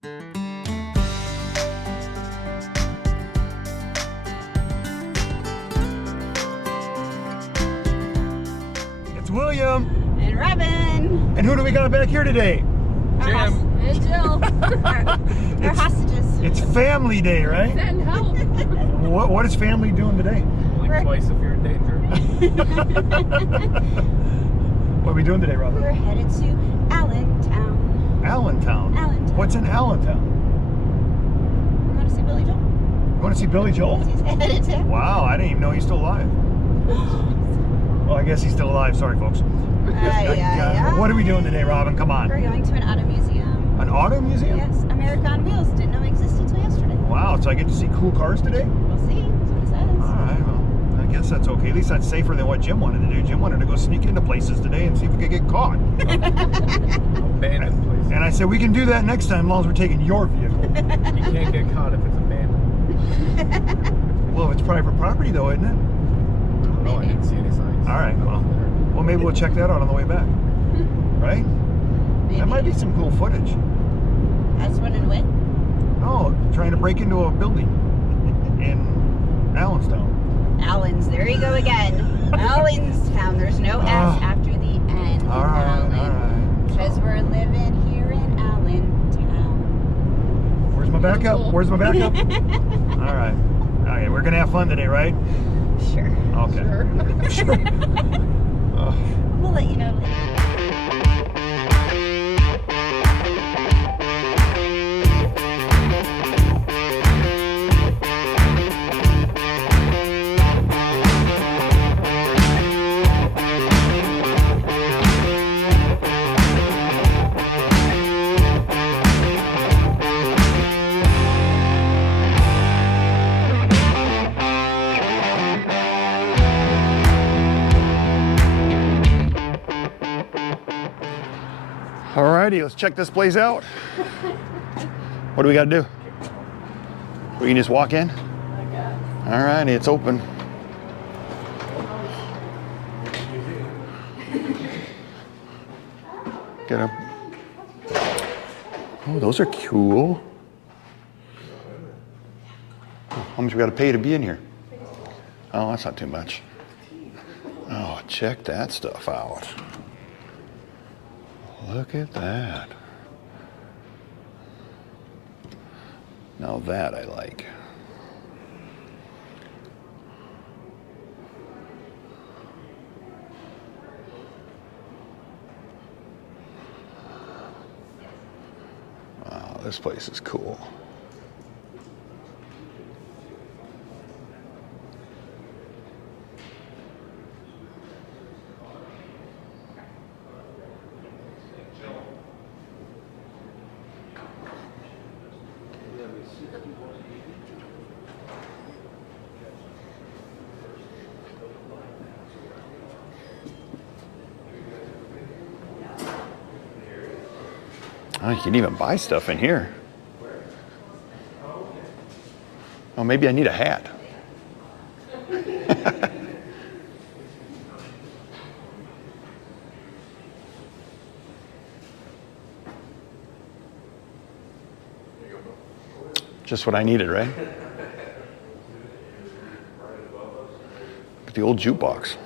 It's William. And Robin. And who do we got back here today? Jim. And Jill. our hostages. It's family day, right? Send help. What is family doing today? Blink twice if you're in danger. What are we doing today, Robin? We're headed to Allentown. Allentown. Allentown. What's in Allentown? We're going to see Billy Joel. You want to see Billy Joel? He's headed to. Wow, I didn't even know he's still alive. Well, I guess he's still alive. Sorry, folks. What are we doing today, Robin? Come on. We're going to an auto museum. An auto museum? Yes, America on Wheels. Didn't know existed until yesterday. Wow, so I get to see cool cars today? We'll see. That's what it says. All right, well, I guess that's okay. At least that's safer than what Jim wanted to do. Jim wanted to go sneak into places today and see if we could get caught. Abandoned place. And I said, we can do that next time as long as we're taking your vehicle. You can't get caught if it's abandoned. Well, it's private property though, isn't it? I don't know, I didn't see any signs. All right, well, maybe we'll check that out on the way back. Right? Maybe. That might be some cool footage. Us running away? No, trying to break into a building in Allenstown. Allens. There you go again. Allenstown. There's no S after the N. All right. Because we're living here in Allentown. Where's my backup? Where's my backup? All right. Okay, we're going to have fun today, right? Sure. Okay. Sure. We'll let you know later. Alrighty, let's check this place out. What do we got to do? We can just walk in? Alrighty, it's open. Get up. Oh, those are cool. How much we got to pay to be in here? Oh, that's not too much. Oh, check that stuff out. Look at that. Now that I like. Wow, this place is cool. Oh, you can even buy stuff in here. Oh, maybe I need a hat. Just what I needed, right? The old jukebox.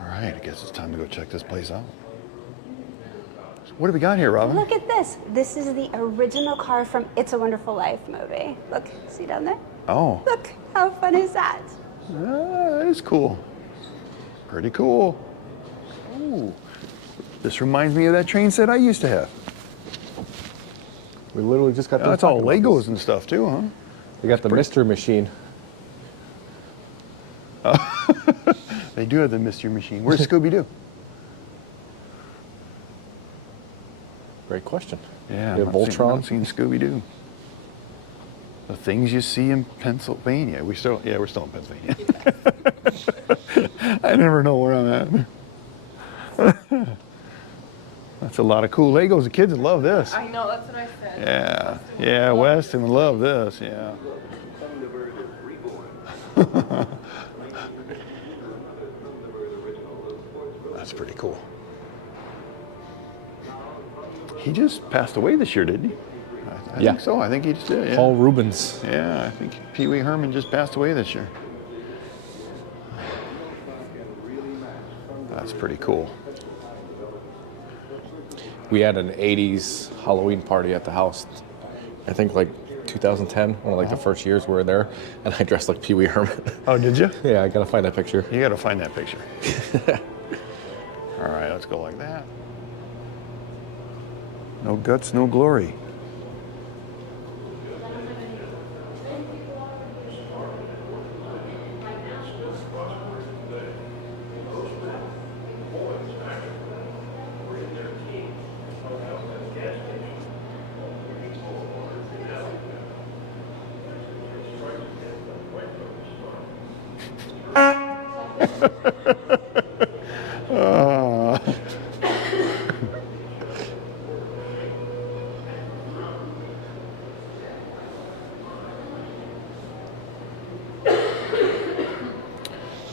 All right, I guess it's time to go check this place out. So what do we got here, Robin? Look at this. This is the original car from It's a Wonderful Life movie. Look, see down there? Oh. Look, how fun is that? That is cool. Pretty cool. Ooh. This reminds me of that train set I used to have. We literally just got. That's all Legos and stuff too, huh? They got the mystery machine. They do have the mystery machine. Where's Scooby-Doo? Great question. Yeah, You have Voltron. I've not seen Scooby-Doo. The things you see in Pennsylvania. We're still in Pennsylvania. I never know where I'm at. That's a lot of cool Legos. The kids would love this. I know, that's what I said. Yeah, yeah, Weston would love this, yeah. That's pretty cool. He just passed away this year, didn't he? I Yeah. think so. I think he just did. Yeah. Paul Rubens. Yeah, I think Pee Wee Herman just passed away this year. That's pretty cool. We had an 80s Halloween party at the house. I think like 2010, one of like the first years we were there, and I dressed like Pee Wee Herman. Oh, did you? Yeah, I gotta find that picture. You got to find that picture. All right, let's go like that. No guts, no glory.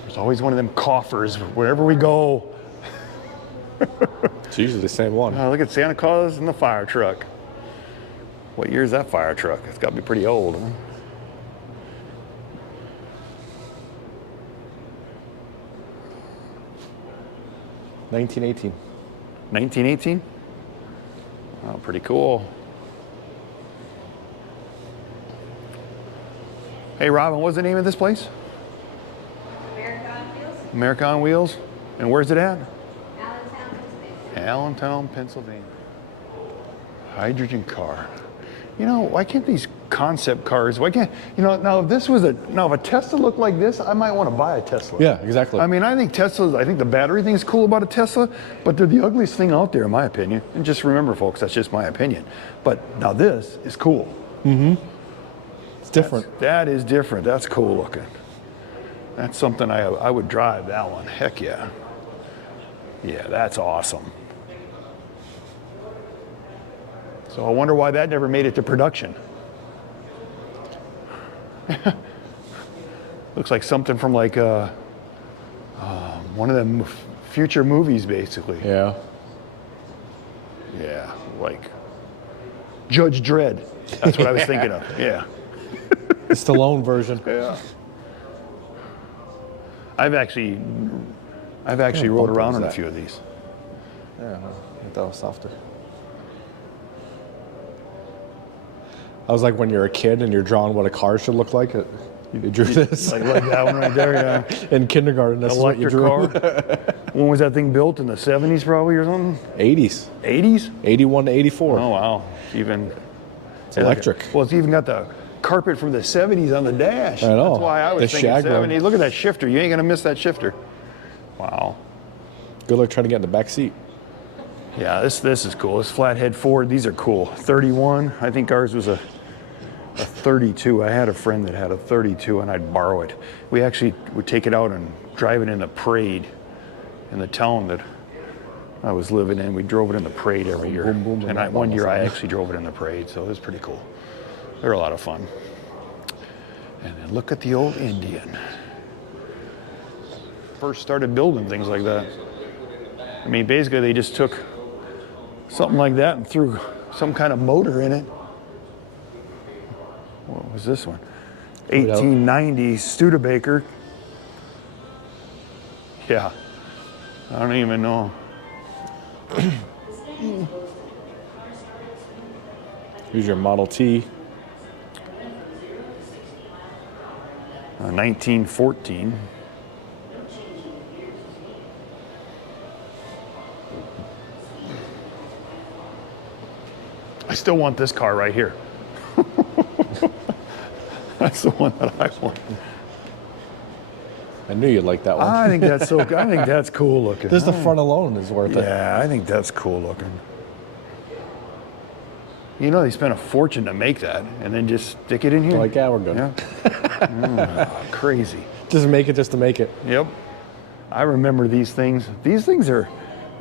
There's always one of them coffers wherever we go. It's usually the same one. Oh, look at Santa Claus and the fire truck. What year is that fire truck? It's got to be pretty old, huh? $1918. 1918? Oh, pretty cool. Hey, Robin, what's the name of this place? American Wheels, American Wheels. And where's it at? Allentown, Pennsylvania. Allentown, Pennsylvania. Hydrogen car. You know, why can't these concept cars, why can't, you know, now if this was if a Tesla looked like this, I might want to buy a Tesla. Yeah, exactly. I mean, I think the battery thing is cool about a Tesla, but they're the ugliest thing out there in my opinion. And just remember, folks, that's just my opinion. But now this is cool. It's different. That is different. That's cool looking. That's something I would drive, that one. Heck yeah. Yeah, that's awesome. So I wonder why that never made it to production. Looks like something from like one of them future movies, basically. Yeah. Yeah, like Judge Dredd. That's what I was thinking of. Yeah. The Stallone version. Yeah. I've actually rode bumper around is in a that? few of these. Yeah, I thought that was softer. I was like when you're a kid and you're drawing what a car should look like. You drew this Like that one right there, yeah. in kindergarten. That's what you Electric drew. car. When was that thing built? In the 70s probably or something? 80s, 80s? 81 to 84. Oh wow. It's electric. Well, it's even got the carpet from the 70s on the dash. I know. That's why I was The thinking shag one. 70s. Look at that shifter. You ain't gonna miss that shifter. Wow. Good luck trying to get in the back seat. Yeah, this is cool. This flathead Ford, these are cool. 31. I think ours was a 32. I had a friend that had a 32 and I'd borrow it. We actually would take it out and drive it in the parade in the town that I was living in. We drove it in the parade every year. Boom, boom, and boom, one year I almost. actually drove it in the parade, so it was pretty cool. They're a lot of fun. And then look at the old Indian. First started building things like that. I mean, basically they just took something like that and threw some kind of motor in it. What was this one? 1890 Studebaker. Yeah, I don't even know. Here's your Model T. 1914. I still want this car right here. That's the one that I want. I knew you'd like that one. I think that's so. I think that's cool looking. Just the front alone is worth it. Yeah, I think that's cool looking. You know, they spent a fortune to make that, and then just stick it in here. Like, yeah, we're good. Yeah. Crazy. Just make it just to make it. Yep. I remember these things. These things are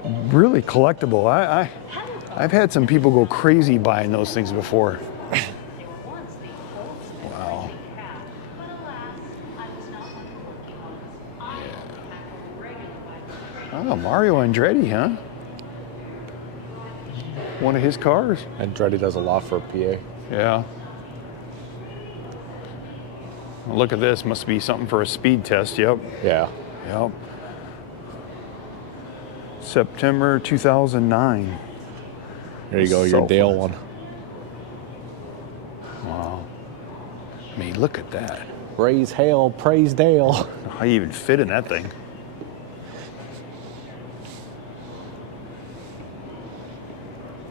really collectible. I've had some people go crazy buying those things before. Wow. Oh, Mario Andretti, huh? One of his cars. Andretti does a lot for PA. Yeah. Well, look at this. Must be something for a speed test. Yep. Yeah. Yep. September 2009. There you go, your So Dale fun. one. Wow. I mean, look at that. Praise hail, praise Dale. How you even fit in that thing?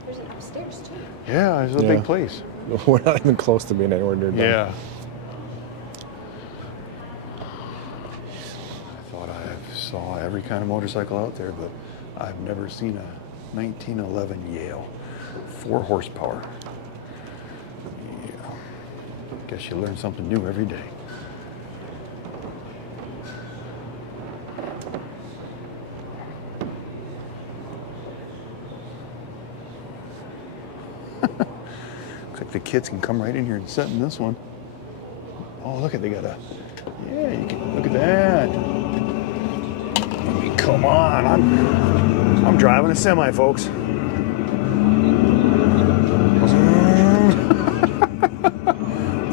There's an upstairs too. Yeah, it's a Yeah. big place. We're not even close to being anywhere near done. Yeah. I thought I saw every kind of motorcycle out there, but I've never seen a 1911 Yale. 4 horsepower. Yeah. Guess you learn something new every day. Looks like the kids can come right in here and sit in this one. Oh, look at, they got a, yeah, you can, look at that. I mean, come on, I'm driving a semi, folks.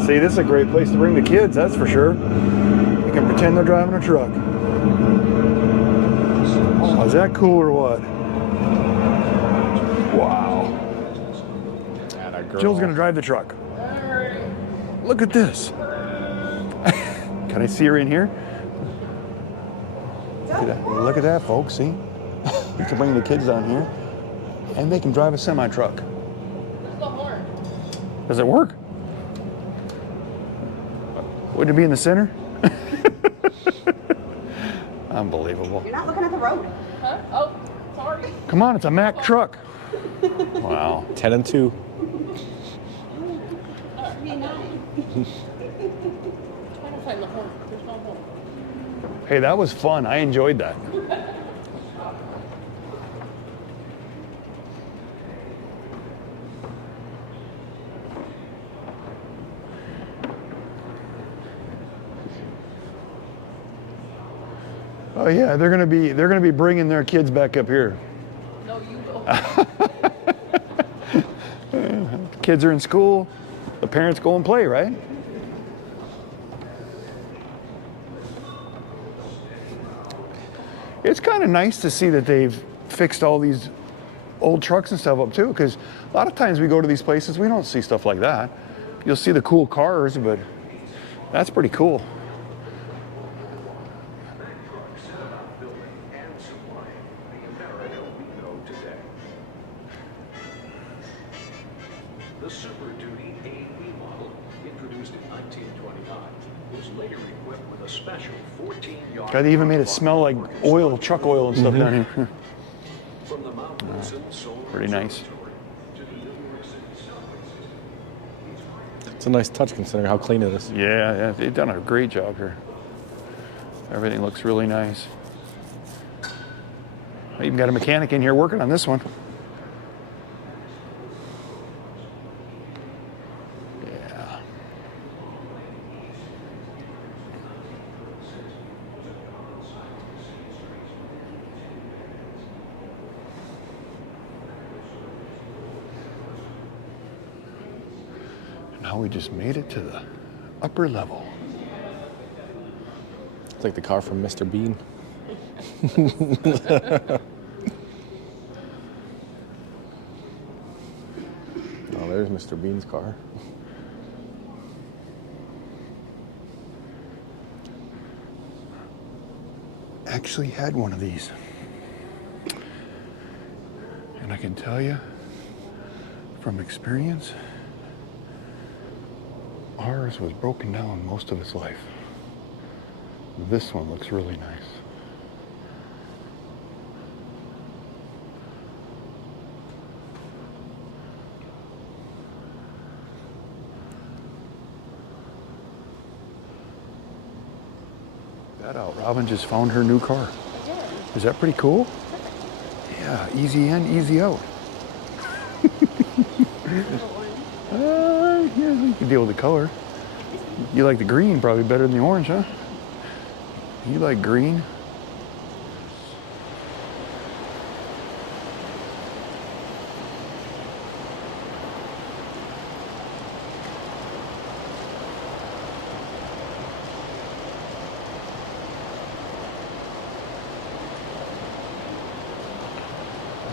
See, this is a great place to bring the kids, that's for sure. You can pretend they're driving a truck. Oh, is that cool or what? Wow. And a girl. Jill's gonna drive the truck. Look at this. Can I see her in here? Look at that, folks, see? You can bring the kids down here, and they can drive a semi-truck. Does it work? Would it be in the center? Unbelievable. You're not looking at the road. Huh? Oh, sorry. Come on, it's a Mack truck. Wow. 10 and 2. Trying to find the horn. There's no horn. Hey, that was fun. I enjoyed that. Oh yeah, they're gonna be bringing their kids back up here. No, you will. Kids are in school, the parents go and play, right? It's kind of nice to see that they've fixed all these old trucks and stuff up too, because a lot of times we go to these places, we don't see stuff like that. You'll see the cool cars, but that's pretty cool. The Super Duty A&B model, introduced in 1929, was later equipped with a special 14-yard... God, they even made it smell like oil, truck oil and stuff down here. From the Mount Wilson Solar Pretty nice. Observatory to the New York City subway system. It's a nice touch considering how clean it is. Yeah, they've done a great job here. Everything looks really nice. I even got a mechanic in here working on this one. Yeah. And now we just made it to the upper level. It's like the car from Mr. Bean. Oh, there's Mr. Bean's car. Actually had one of these. And I can tell you from experience, ours was broken down most of its life. This one looks really nice. That out. Robin just found her new car. Is that pretty cool? Yeah, Yeah, easy in, easy out. Yeah, you can deal with the color. You like the green probably better than the orange, huh? You like green?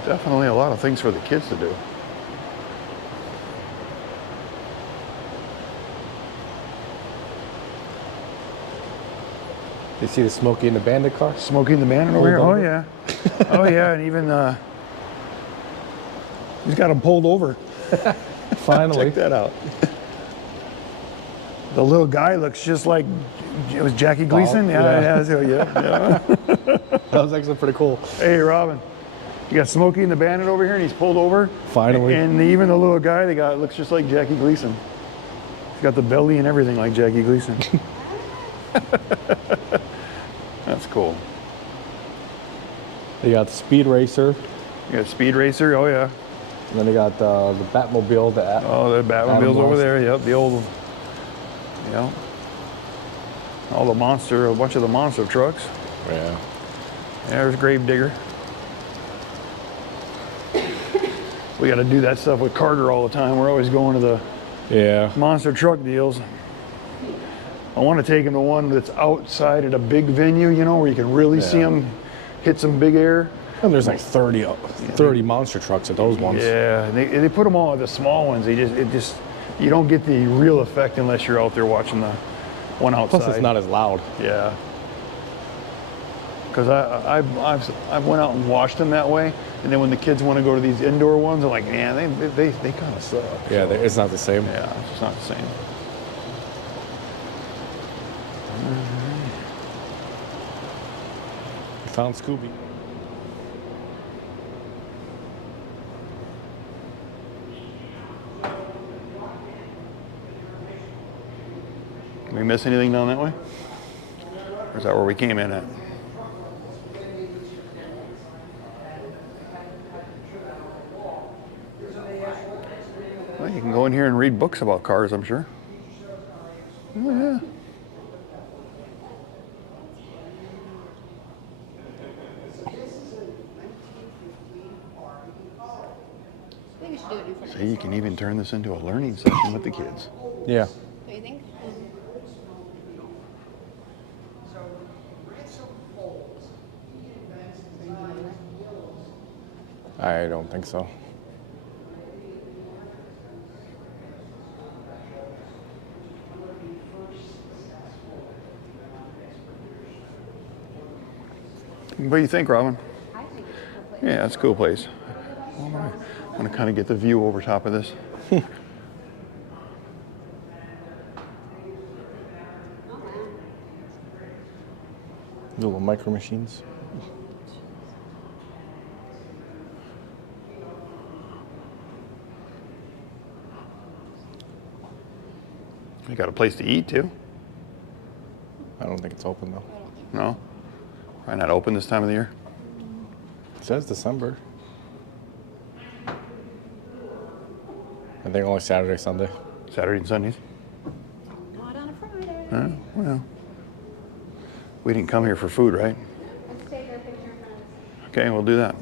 Definitely a lot of things for the kids to do. You see the Smokey and the Bandit car? Smoking the Bandit over here? Pulled Oh, over? yeah. Oh, yeah, and even he's got him pulled over. Finally. Check that out. The little guy looks just like, it was Jackie Gleason? yeah. Yeah. That was actually pretty cool. Hey, Robin, you got Smokey and the Bandit over here, and he's pulled over. Finally. And even the little guy they got looks just like Jackie Gleason. He's got the belly and everything like Jackie Gleason. That's cool. They got the Speed Racer, You got Speed Racer, oh yeah. and then they got the Batmobile. Oh, the Batmobile's over Animals. there, yep, the old, yeah. All the monster, a bunch of the monster trucks. Yeah. There's Gravedigger. We got to do that stuff with Carter all the time. We're always going to the Yeah. monster truck deals. I want to take him to one that's outside at a big venue, you know, where you can really see Yeah. him hit some big air. And there's like 30 monster trucks at those ones. Yeah, and they put them all at the small ones. You don't get the real effect unless you're out there watching the one outside. Plus, it's not as loud. Yeah. Because I've went out and watched them that way, and then when the kids want to go to these indoor ones, I'm like, man, they kind of suck. Yeah, it's not the same. Yeah, it's just not the same. Found Scooby. Did we miss anything down that way? Or is that where we came in at? Well, you can go in here and read books about cars, I'm sure. Oh, yeah. I think we should do it in front of See, you can even turn this into a learning session with the kids. Yeah. What do you think? I don't think so. What do you think, Robin? I think it's a place. Yeah, it's a cool place. I want to kind of get the view over top of this. Little micro machines. You got a place to eat too? I don't think it's open though. No? Probably not open this time of the year? It says December. I think only Saturday, Sunday. Saturday and Sundays? Not on a Friday. Huh? Well, we didn't come here for food, right? Let's take our picture in front of us. Okay, we'll do that.